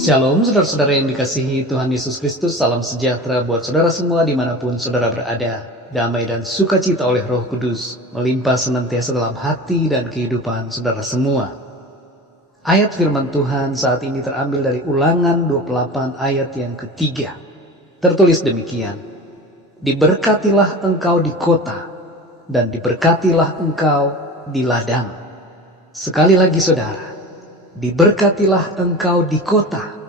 Shalom saudara-saudara yang dikasihi Tuhan Yesus Kristus. Salam sejahtera buat saudara semua dimanapun saudara berada. Damai dan sukacita oleh Roh Kudus melimpah senantiasa dalam hati dan kehidupan saudara semua. Ayat firman Tuhan saat ini terambil dari Ulangan 28 ayat yang ketiga. Tertulis demikian: diberkatilah engkau di kota dan diberkatilah engkau di ladang. Sekali lagi saudara, diberkatilah engkau di kota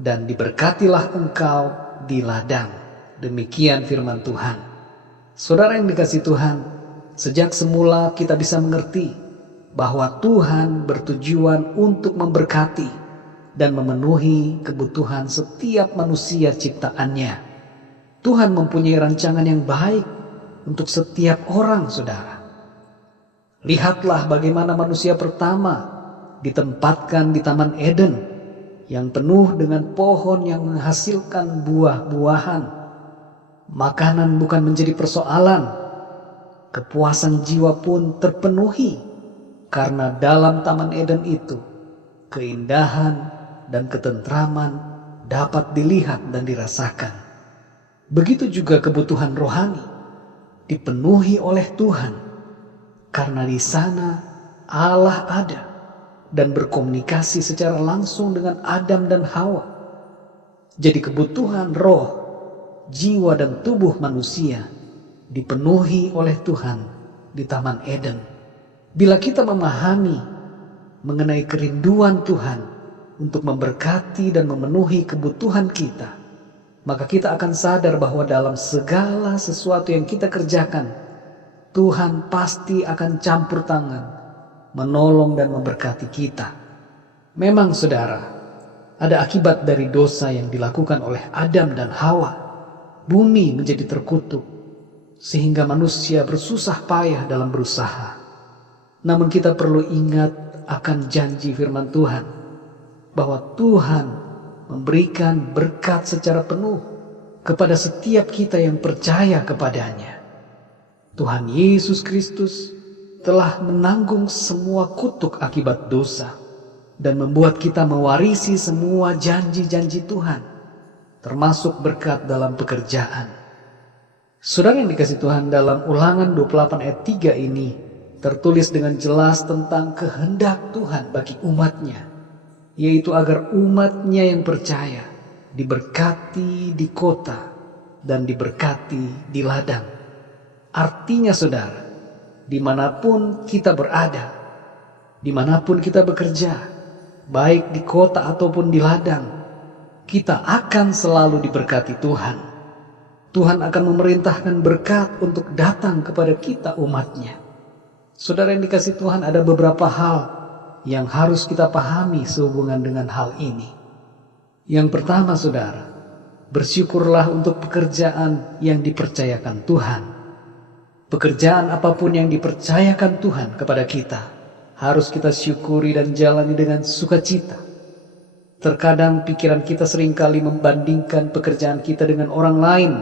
dan diberkatilah engkau di ladang. Demikian firman Tuhan. Saudara yang dikasihi Tuhan, sejak semula kita bisa mengerti bahwa Tuhan bertujuan untuk memberkati dan memenuhi kebutuhan setiap manusia ciptaannya. Tuhan mempunyai rancangan yang baik untuk setiap orang, saudara. Lihatlah bagaimana manusia pertama ditempatkan di Taman Eden yang penuh dengan pohon yang menghasilkan buah-buahan. Makanan bukan menjadi persoalan. Kepuasan jiwa pun terpenuhi karena dalam Taman Eden itu keindahan dan ketentraman dapat dilihat dan dirasakan. Begitu juga kebutuhan rohani dipenuhi oleh Tuhan karena di sana Allah ada dan berkomunikasi secara langsung dengan Adam dan Hawa. Jadi kebutuhan roh, jiwa dan tubuh manusia dipenuhi oleh Tuhan di Taman Eden. Bila kita memahami mengenai kerinduan Tuhan untuk memberkati dan memenuhi kebutuhan kita, maka kita akan sadar bahwa dalam segala sesuatu yang kita kerjakan, Tuhan pasti akan campur tangan, menolong dan memberkati kita. Memang saudara, ada akibat dari dosa yang dilakukan oleh Adam dan Hawa. Bumi menjadi terkutuk sehingga manusia bersusah payah dalam berusaha. Namun kita perlu ingat akan janji firman Tuhan bahwa Tuhan memberikan berkat secara penuh kepada setiap kita yang percaya kepadanya. Tuhan Yesus Kristus telah menanggung semua kutuk akibat dosa dan membuat kita mewarisi semua janji-janji Tuhan, termasuk berkat dalam pekerjaan. Saudara yang dikasihi Tuhan, dalam Ulangan 28 ayat 3 ini tertulis dengan jelas tentang kehendak Tuhan bagi umatnya, yaitu agar umatnya yang percaya diberkati di kota dan diberkati di ladang. Artinya saudara, dimanapun kita berada, dimanapun kita bekerja, baik di kota ataupun di ladang, kita akan selalu diberkati Tuhan. Tuhan akan memerintahkan berkat untuk datang kepada kita umatnya. Saudara yang dikasihi Tuhan, ada beberapa hal yang harus kita pahami sehubungan dengan hal ini. Yang pertama saudara, bersyukurlah untuk pekerjaan yang dipercayakan Tuhan. Pekerjaan apapun yang dipercayakan Tuhan kepada kita, harus kita syukuri dan jalani dengan sukacita. Terkadang pikiran kita seringkali membandingkan pekerjaan kita dengan orang lain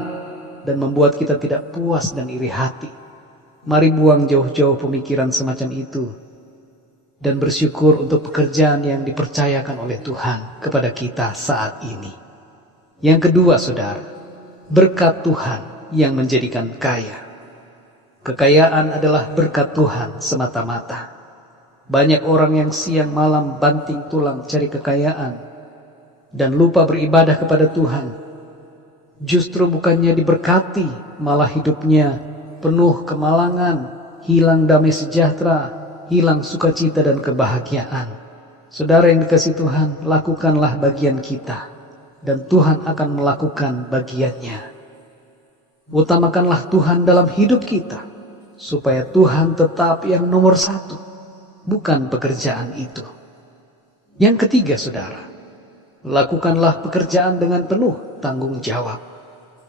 dan membuat kita tidak puas dan iri hati. Mari buang jauh-jauh pemikiran semacam itu dan bersyukur untuk pekerjaan yang dipercayakan oleh Tuhan kepada kita saat ini. Yang kedua saudara, berkat Tuhan yang menjadikan kaya. Kekayaan adalah berkat Tuhan semata-mata. Banyak orang yang siang malam banting tulang cari kekayaan dan lupa beribadah kepada Tuhan. Justru bukannya diberkati, malah hidupnya penuh kemalangan, hilang damai sejahtera, hilang sukacita dan kebahagiaan. Saudara yang dikasihi Tuhan, lakukanlah bagian kita dan Tuhan akan melakukan bagiannya. Utamakanlah Tuhan dalam hidup kita, supaya Tuhan tetap yang nomor satu, bukan pekerjaan itu. Yang ketiga saudara, lakukanlah pekerjaan dengan penuh tanggung jawab.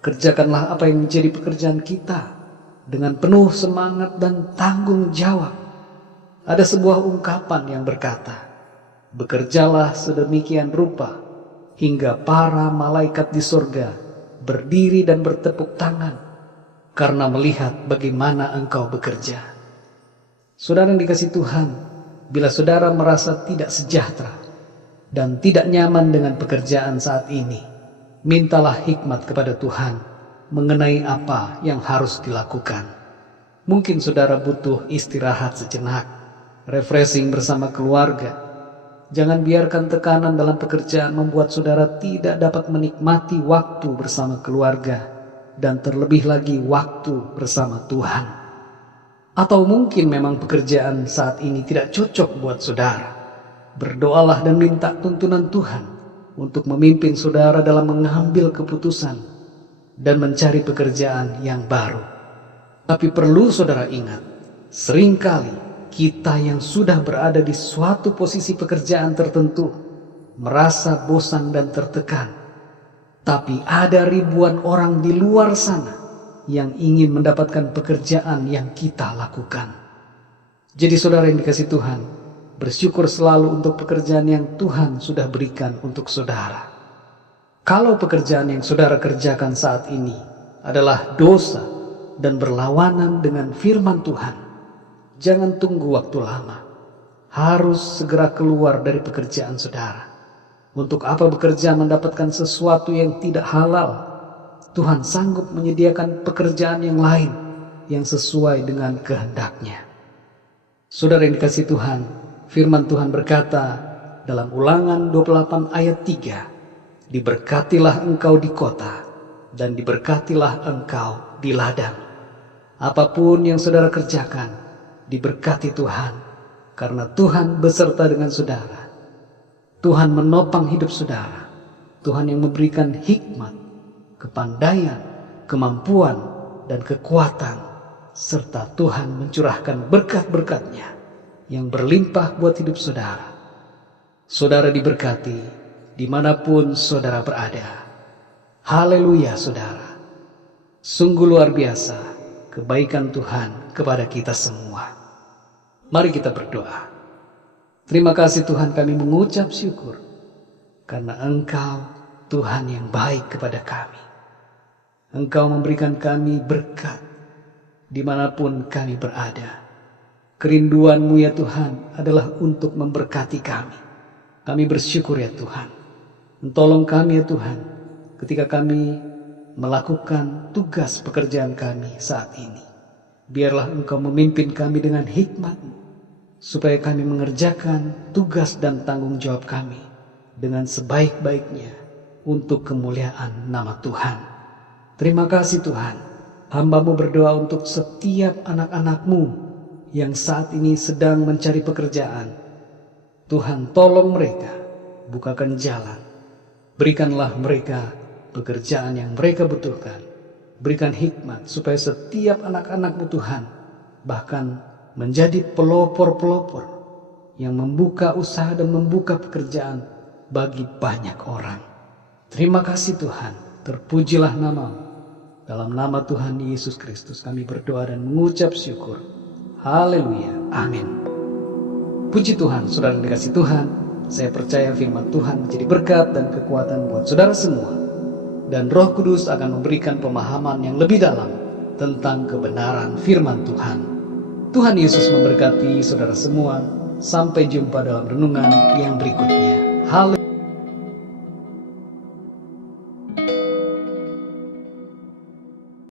Kerjakanlah apa yang menjadi pekerjaan kita dengan penuh semangat dan tanggung jawab. Ada sebuah ungkapan yang berkata, bekerjalah sedemikian rupa hingga para malaikat di sorga berdiri dan bertepuk tangan karena melihat bagaimana engkau bekerja. Saudara yang dikasihi Tuhan, bila saudara merasa tidak sejahtera, dan tidak nyaman dengan pekerjaan saat ini, mintalah hikmat kepada Tuhan mengenai apa yang harus dilakukan. Mungkin saudara butuh istirahat sejenak, refreshing bersama keluarga. Jangan biarkan tekanan dalam pekerjaan membuat saudara tidak dapat menikmati waktu bersama keluarga dan terlebih lagi waktu bersama Tuhan. Atau mungkin memang pekerjaan saat ini tidak cocok buat saudara. Berdoalah dan minta tuntunan Tuhan untuk memimpin saudara dalam mengambil keputusan dan mencari pekerjaan yang baru. Tapi perlu saudara ingat, seringkali kita yang sudah berada di suatu posisi pekerjaan tertentu merasa bosan dan tertekan. Tapi ada ribuan orang di luar sana yang ingin mendapatkan pekerjaan yang kita lakukan. Jadi saudara yang dikasihi Tuhan, bersyukur selalu untuk pekerjaan yang Tuhan sudah berikan untuk saudara. Kalau pekerjaan yang saudara kerjakan saat ini adalah dosa dan berlawanan dengan firman Tuhan, jangan tunggu waktu lama. Harus segera keluar dari pekerjaan saudara. Untuk apa bekerja mendapatkan sesuatu yang tidak halal? Tuhan sanggup menyediakan pekerjaan yang lain yang sesuai dengan kehendak-Nya. Saudara yang dikasihi Tuhan, firman Tuhan berkata dalam Ulangan 28 ayat 3, diberkatilah engkau di kota dan diberkatilah engkau di ladang. Apapun yang saudara kerjakan, diberkati Tuhan, karena Tuhan beserta dengan saudara. Tuhan menopang hidup saudara. Tuhan yang memberikan hikmat, kepandaian, kemampuan, dan kekuatan, serta Tuhan mencurahkan berkat-berkat-Nya yang berlimpah buat hidup saudara. Saudara diberkati dimanapun saudara berada. Haleluya saudara. Sungguh luar biasa kebaikan Tuhan kepada kita semua. Mari kita berdoa. Terima kasih Tuhan, kami mengucap syukur karena Engkau Tuhan yang baik kepada kami. Engkau memberikan kami berkat dimanapun kami berada. Kerinduan-Mu ya Tuhan adalah untuk memberkati kami. Kami bersyukur ya Tuhan. Tolong kami ya Tuhan ketika kami melakukan tugas pekerjaan kami saat ini. Biarlah Engkau memimpin kami dengan hikmat-Mu, supaya kami mengerjakan tugas dan tanggung jawab kami dengan sebaik-baiknya untuk kemuliaan nama Tuhan. Terima kasih Tuhan. Hamba-Mu berdoa untuk setiap anak-anak-Mu yang saat ini sedang mencari pekerjaan. Tuhan, tolong mereka, bukakan jalan. Berikanlah mereka pekerjaan yang mereka butuhkan. Berikan hikmat supaya setiap anak-anak-Mu Tuhan bahkan menjadi pelopor-pelopor yang membuka usaha dan membuka pekerjaan bagi banyak orang. Terima kasih Tuhan, terpujilah nama-Mu. Dalam nama Tuhan Yesus Kristus kami berdoa dan mengucap syukur. Haleluya, amin. Puji Tuhan, saudara yang dikasihi Tuhan, saya percaya firman Tuhan menjadi berkat dan kekuatan buat saudara semua. Dan Roh Kudus akan memberikan pemahaman yang lebih dalam tentang kebenaran firman Tuhan. Tuhan Yesus memberkati saudara semua. Sampai jumpa dalam renungan yang berikutnya. Haleluya.